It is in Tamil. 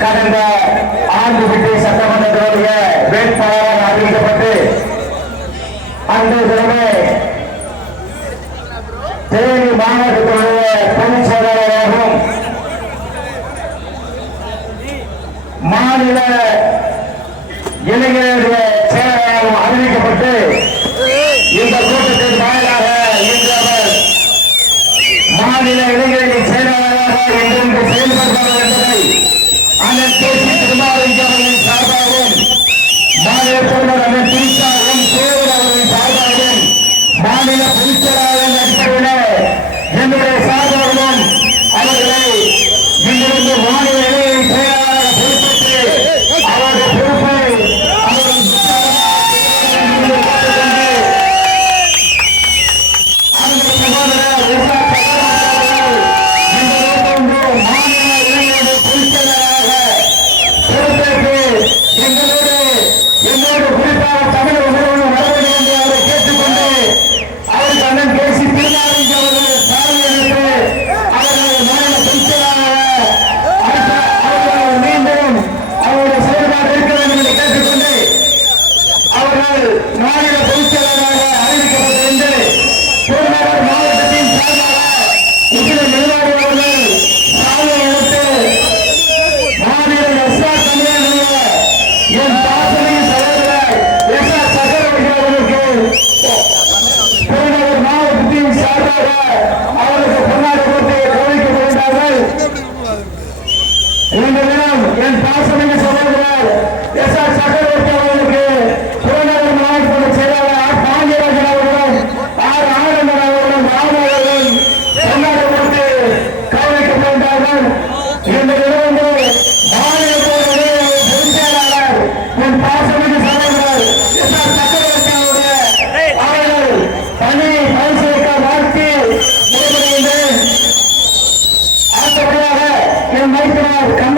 கடந்த ஆண்டு விட்டு சட்டமன்றத்தினுடைய வேட்பாளராக அறிவிக்கப்பட்டு அந்த தினமே தேனி மாநகரத்தினுடைய பொதுச் செயலாளராகவும் மாநில இளைஞர்களுடைய என் பாசமிகு சகோதரர் எஸ் ஆர் சக்கரவர்த்தி அவர்களுக்கு புறநகர் மாவட்ட செயலாளர் ஆர் பாண்டியராஜன் அவர்களும் ஆர் ஆனந்தன் அவர்களும் ராமன் அவர்களும் சொன்னாரை கொடுத்து கௌரவிக்கப்படுகிறார்கள் இந்த இரவு மாநில பொதுச் செயலாளர் என் பாசமிகு சகோதரர் எஸ் ஆர் சக்கரவர்த்தி அவர்கள் பணி